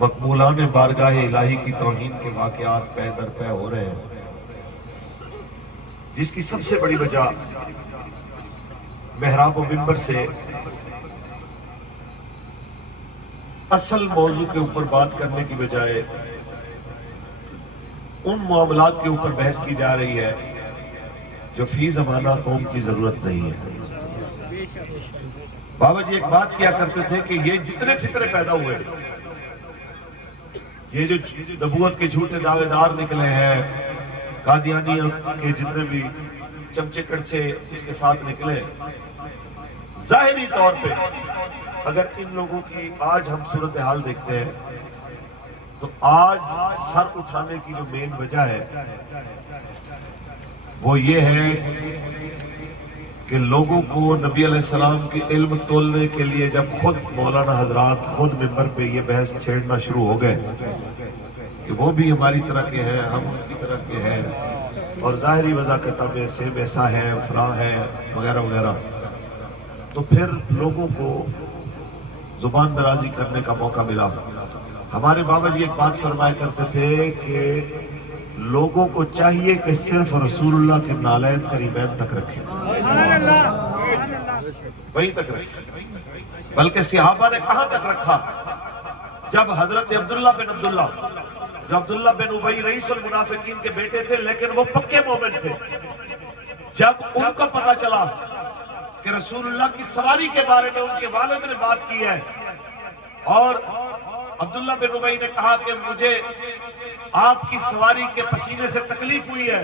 مقبولان بارگاہ الہی کی توہین کے واقعات پے در پے ہو رہے ہیں، جس کی سب سے بڑی وجہ محراب و منبر سے اصل موضوع کے اوپر بات کرنے کی بجائے ان معاملات کے اوپر بحث کی جا رہی ہے جو فی زمانہ قوم کی ضرورت نہیں ہے۔ بابا جی ایک بات کیا کرتے تھے کہ یہ جتنے فطرے پیدا ہوئے، یہ جو نبوت کے جھوٹے دعوے دار نکلے ہیں، قادیانی کے جتنے بھی چمچے کڑچے اس کے ساتھ نکلے، ظاہری طور پہ اگر ان لوگوں کی آج ہم صورتحال دیکھتے ہیں تو آج سر اٹھانے کی جو مین وجہ ہے وہ یہ ہے کہ لوگوں کو نبی علیہ السلام کی علم تولنے کے لیے جب خود مولانا حضرات خود منبر پہ یہ بحث چھیڑنا شروع ہو گئے کہ وہ بھی ہماری طرح کے ہیں، ہم اسی طرح کے ہیں، اور ظاہری وضاحت میں سیم ایسا ہے، فلاں ہے، وغیرہ وغیرہ، تو پھر لوگوں کو زبان درازی کرنے کا موقع ملا۔ ہمارے بابا جی ایک بات فرمایا کرتے تھے کہ لوگوں کو چاہیے کہ صرف رسول اللہ کے نالین قریبین تک رکھیں، وہیں تک رکھیں، بلکہ صحابہ نے کہاں تک رکھا؟ جب حضرت عبداللہ بن عبداللہ، جو عبداللہ بن ابی رئیس المنافقین کے بیٹے تھے لیکن وہ پکے مومن تھے، جب ان کو پتا چلا کہ رسول اللہ کی سواری کے بارے میں ان کے والد نے بات کی ہے اور عبداللہ بن ابی نے کہا کہ مجھے آپ کی سواری کے پسینے سے تکلیف ہوئی ہے،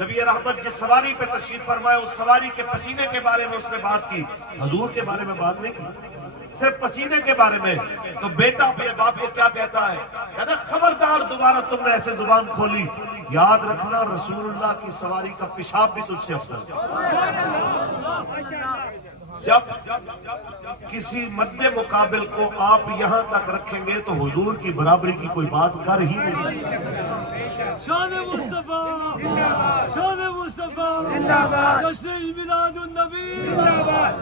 نبی رحمت جس سواری پہ تشریف فرمائے اس سواری کے پسینے کے بارے میں اس نے بات کی، حضور کے بارے میں بات نہیں کی، صرف پسینے کے بارے میں۔ تو بیٹا اپنے باپ کو کیا کہتا ہے؟ کہتا ہے خبردار دوبارہ تم نے ایسے زبان کھولی، یاد رکھنا رسول اللہ کی سواری کا پیشاب بھی تجھ سے افضل ہے۔ جب کسی مد مقابل کو آپ یہاں تک رکھیں گے تو حضور کی برابری کی کوئی بات کر ہی نہیں۔ شان مصطفیٰ، شان مصطفیٰ، جشن میلاد النبی،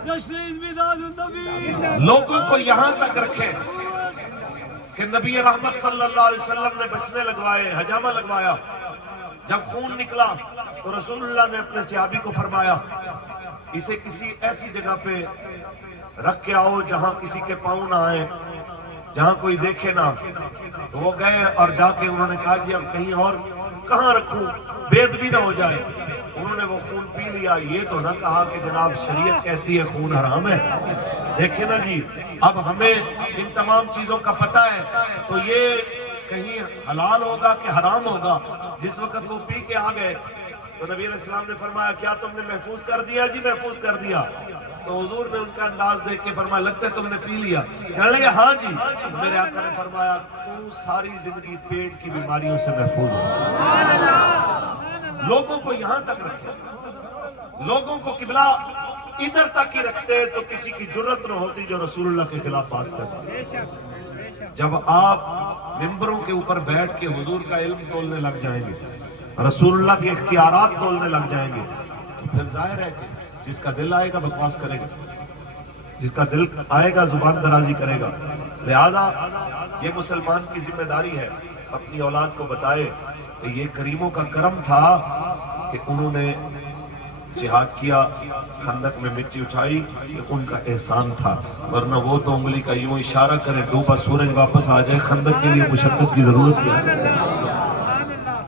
جشن میلاد النبی۔ لوگوں کو یہاں تک رکھیں کہ نبی رحمت صلی اللہ علیہ وسلم نے بچنے لگوائے، حجامہ لگوایا، جب خون نکلا تو رسول اللہ نے اپنے صحابی کو فرمایا اسے کسی ایسی جگہ پہ رکھ کے آؤ جہاں کسی کے پاؤں نہ آئے، جہاں کوئی دیکھے نہ۔ تو وہ گئے اور جا کے انہوں نے کہا جی اب کہیں اور کہاں رکھوں، بید بھی نہ ہو جائے۔ انہوں نے وہ خون پی لیا، یہ تو نہ کہا کہ جناب شریعت کہتی ہے خون حرام ہے۔ دیکھیں نا جی، اب ہمیں ان تمام چیزوں کا پتہ ہے تو یہ کہیں حلال ہوگا کہ حرام ہوگا۔ جس وقت وہ پی کے آ گئے تو نبی علیہ السلام نے فرمایا کیا تم نے محفوظ کر دیا؟ جی محفوظ کر دیا۔ تو حضور نے ان کا انداز دیکھ کے فرمایا لگتا ہے تم نے پی لیا؟ کہنے لگے ہاں جی۔ میرے آقا نے فرمایا تو ساری زندگی پیٹ کی بیماریوں سے محفوظ ہو۔ لوگوں کو یہاں تک رکھتے، لوگوں کو قبلہ ادھر تک ہی رکھتے تو کسی کی جرت نہ ہوتی جو رسول اللہ کے خلاف بات کرتا۔ جب آپ منبروں کے اوپر بیٹھ کے حضور کا علم تولنے لگ جائیں گے، رسول اللہ کے اختیارات تولنے لگ جائیں گے تو پھر ظاہر ہے کہ جس کا دل آئے گا بکواس کرے گا، جس کا دل آئے گا زبان درازی کرے گا۔ لہذا یہ مسلمان کی ذمہ داری ہے اپنی اولاد کو بتائے کہ یہ کریموں کا کرم تھا کہ انہوں نے جہاد کیا، خندق میں مٹی اٹھائی، کہ ان کا احسان تھا، ورنہ وہ تو انگلی کا یوں اشارہ کرے ڈوبا سورج واپس آ جائے، خندق کے لیے مشقت کی ضرورت کیا ہے۔